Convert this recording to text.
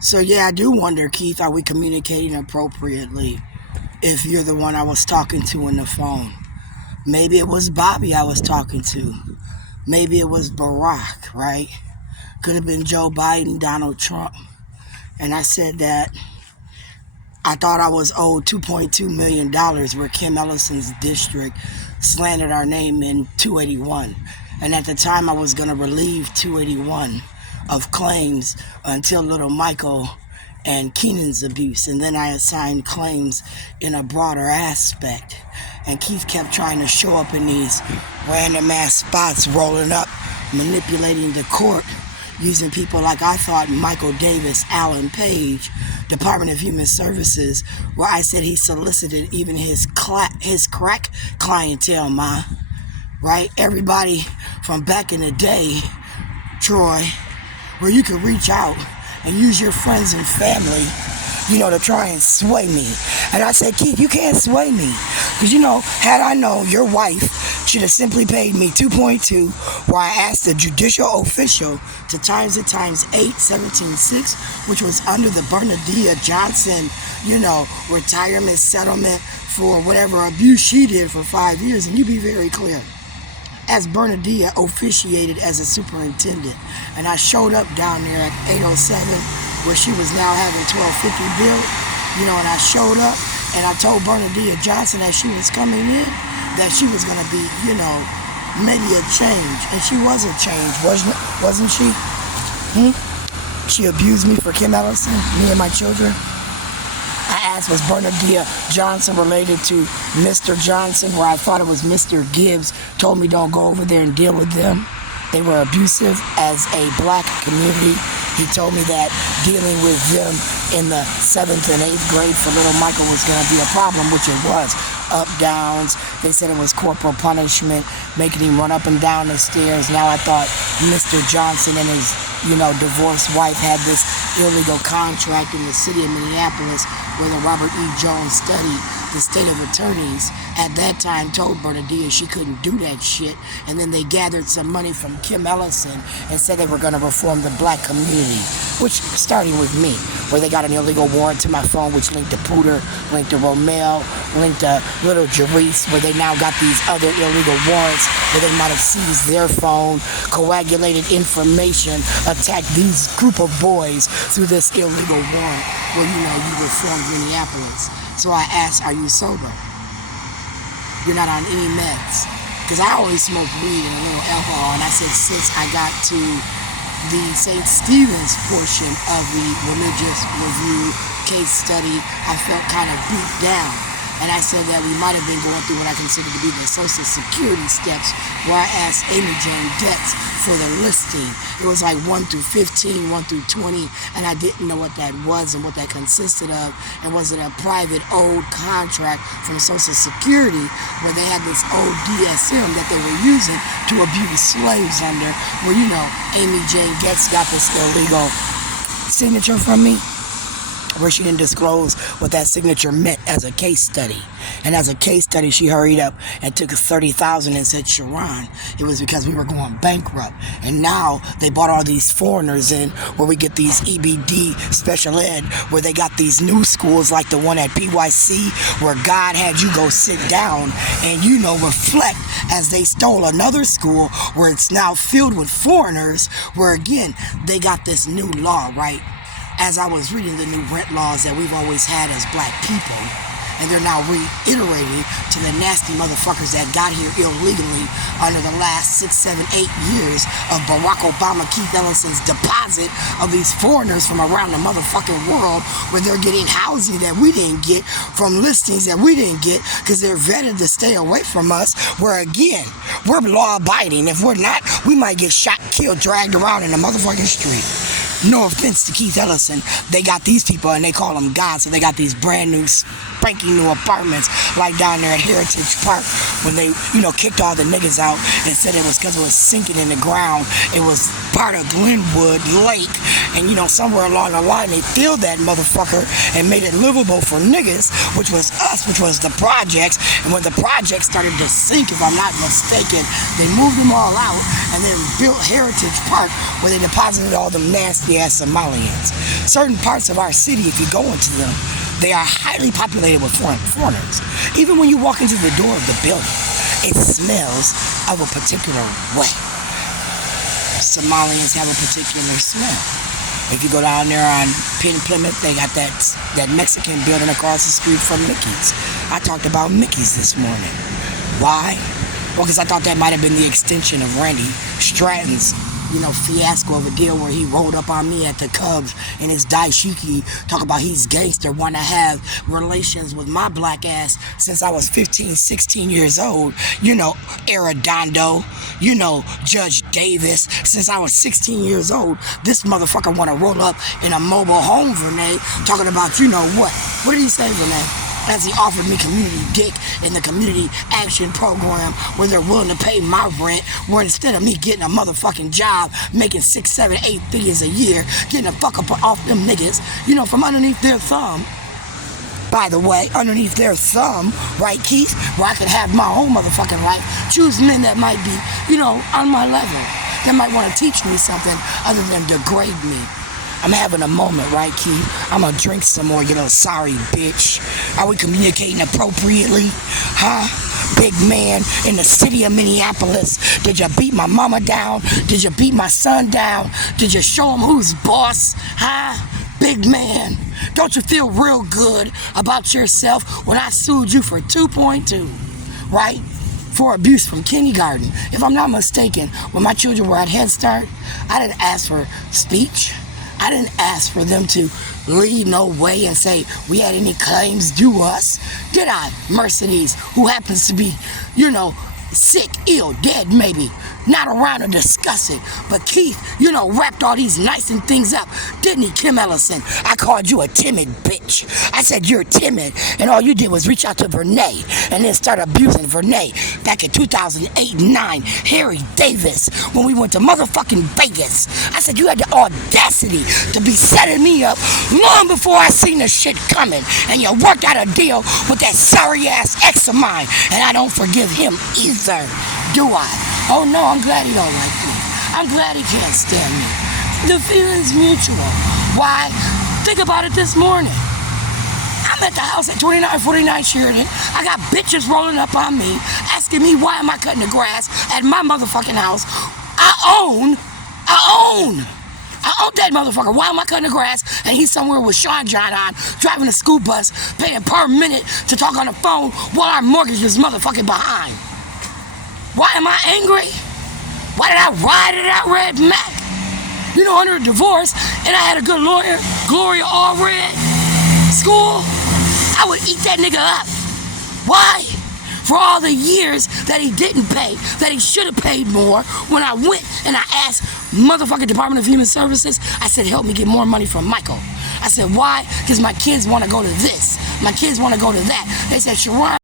So yeah, I do wonder, Keith, are we communicating appropriately if you're the one I was talking to on the phone? Maybe it was Bobby I was talking to. Maybe it was Barack, right? Could have been Joe Biden, Donald Trump. And I said that I thought I was owed $2.2 million where Kim Ellison's district slandered our name in 281. And at the time I was going to relieve 281 of claims until little Michael and Keenan's abuse. And then I assigned claims in a broader aspect. And Keith kept trying to show up in these random ass spots, rolling up, manipulating the court, using people like I thought Michael Davis, Alan Page, Department of Human Services, where I said he solicited even his crack clientele, right? Everybody from back in the day, Troy, where you could reach out and use your friends and family, to try and sway me. And I said, Keith, you can't sway me. Because, had I known, your wife should have simply paid me 2.2, where I asked the judicial official to times it times 8, 17.6, which was under the Bernadilla Johnson, retirement settlement for whatever abuse she did for 5 years. And you be very clear. As Bernadilla officiated as a superintendent, and I showed up down there at 807, where she was now having 1250 bill, and I showed up and I told Bernadilla Johnson as she was coming in that she was going to be, maybe a change. And she was a change, wasn't she? She abused me for Kim Ellison, me and my children. I asked, was Bernadilla Johnson related to Mr. Johnson, where I thought it was Mr. Gibbs, told me don't go over there and deal with them. They were abusive as a black community. He told me that dealing with them in the 7th and 8th grade for little Michael was going to be a problem, which it was. Up, downs. They said it was corporal punishment, making him run up and down the stairs. Now I thought Mr. Johnson and his, divorced wife had this illegal contract in the city of Minneapolis where the Robert E. Jones studied. The state of attorneys at that time told Bernadilla she couldn't do that shit, and then they gathered some money from Kim Ellison and said they were going to reform the black community, which starting with me, where they got an illegal warrant to my phone, which linked to Pooter, linked to Romel, linked to little Jerice, where they now got these other illegal warrants where they might have seized their phone, coagulated information, attacked these group of boys through this illegal warrant where, you reformed Minneapolis. So I asked, are you sober? You're not on any meds? Because I always smoke weed and a little alcohol. And I said, since I got to the St. Stephen's portion of the religious review case study, I felt kind of beat down. And I said that we might have been going through what I consider to be the Social Security steps, where I asked Amy Jane Getz for the listing. It was like 1 through 15, 1 through 20, and I didn't know what that was and what that consisted of. And was it a private old contract from Social Security where they had this old DSM that they were using to abuse slaves under, where, Amy Jane Getz got this illegal signature from me, where she didn't disclose what that signature meant as a case study. And as a case study, she hurried up and took $30,000 and said, Sharon, it was because we were going bankrupt. And now they brought all these foreigners in where we get these EBD special ed, where they got these new schools like the one at PYC, where God had you go sit down and, reflect, as they stole another school where it's now filled with foreigners, where again, they got this new law, right? As I was reading the new rent laws that we've always had as black people, and they're now reiterating to the nasty motherfuckers that got here illegally under the last 6, 7, 8 years of Barack Obama, Keith Ellison's deposit of these foreigners from around the motherfucking world, where they're getting housing that we didn't get from listings that we didn't get because they're vetted to stay away from us, where again, we're law abiding. If we're not, we might get shot, killed, dragged around in the motherfucking street. No offense to Keith Ellison, they got these people and they call them God, so they got these brand new, spanking new apartments, like down there at Heritage Park, when they, kicked all the niggas out and said it was because it was sinking in the ground. It was part of Glenwood Lake, and somewhere along the line they filled that motherfucker and made it livable for niggas, which was us, which was the projects. And when the projects started to sink, if I'm not mistaken, they moved them all out and then built Heritage Park, where they deposited all them nasty sorry-ass Somalians. Certain parts of our city, if you go into them, they are highly populated with foreigners. Even when you walk into the door of the building, it smells of a particular way. Somalians have a particular smell. If you go down there on Plymouth, they got that Mexican building across the street from Mickey's. I talked about Mickey's this morning. Why? Well, because I thought that might have been the extension of Randy Stratton's, fiasco of a deal where he rolled up on me at the Cubs and his dashiki, talk about he's gangster, want to have relations with my black ass since I was 15, 16 years old. Arredondo, Judge Davis, since I was 16 years old. This motherfucker want to roll up in a mobile home, Renee, talking about what? What did he say, Renee? As he offered me community dick in the community action program where they're willing to pay my rent, where instead of me getting a motherfucking job, making 6, 7, 8 figures a year, getting the fuck up off them niggas, from underneath their thumb. By the way, underneath their thumb, right, Keith, where I could have my own motherfucking life, choose men that might be, on my level, that might want to teach me something other than degrade me. I'm having a moment, right, Keith? I'm gonna drink some more, sorry, bitch. Are we communicating appropriately? Huh? Big man in the city of Minneapolis. Did you beat my mama down? Did you beat my son down? Did you show him who's boss? Huh? Big man. Don't you feel real good about yourself when I sued you for 2.2, right? For abuse from kindergarten. If I'm not mistaken, when my children were at Head Start, I didn't ask for speech. I didn't ask for them to lead no way and say we had any claims due us. Did I? Mercedes, who happens to be, sick, ill, dead maybe, not around to discuss it. But Keith, wrapped all these nice and things up, didn't he, Kim Ellison? I called you a timid bitch. I said you're timid, and all you did was reach out to Vernay and then start abusing Vernay back in 2008 and 9, Harry Davis, when we went to motherfucking Vegas. I said you had the audacity to be setting me up long before I seen the shit coming, and you worked out a deal with that sorry-ass ex of mine, and I don't forgive him either, do I? Oh no, I'm glad he don't like me. I'm glad he can't stand me. The feeling's mutual. Why? Think about it this morning. I'm at the house at 2949 Sheridan. I got bitches rolling up on me, asking me why am I cutting the grass at my motherfucking house. I own that motherfucker. Why am I cutting the grass? And he's somewhere with Sean John on, driving a school bus, paying per minute to talk on the phone while our mortgage is motherfucking behind. Why am I angry? Why did I ride it out Red Mac? Under a divorce, and I had a good lawyer, Gloria Allred, school, I would eat that nigga up. Why? For all the years that he didn't pay, that he should have paid more. When I went and I asked motherfucking Department of Human Services, I said, help me get more money from Michael. I said, why? Because my kids want to go to this. My kids want to go to that. They said, Sharon,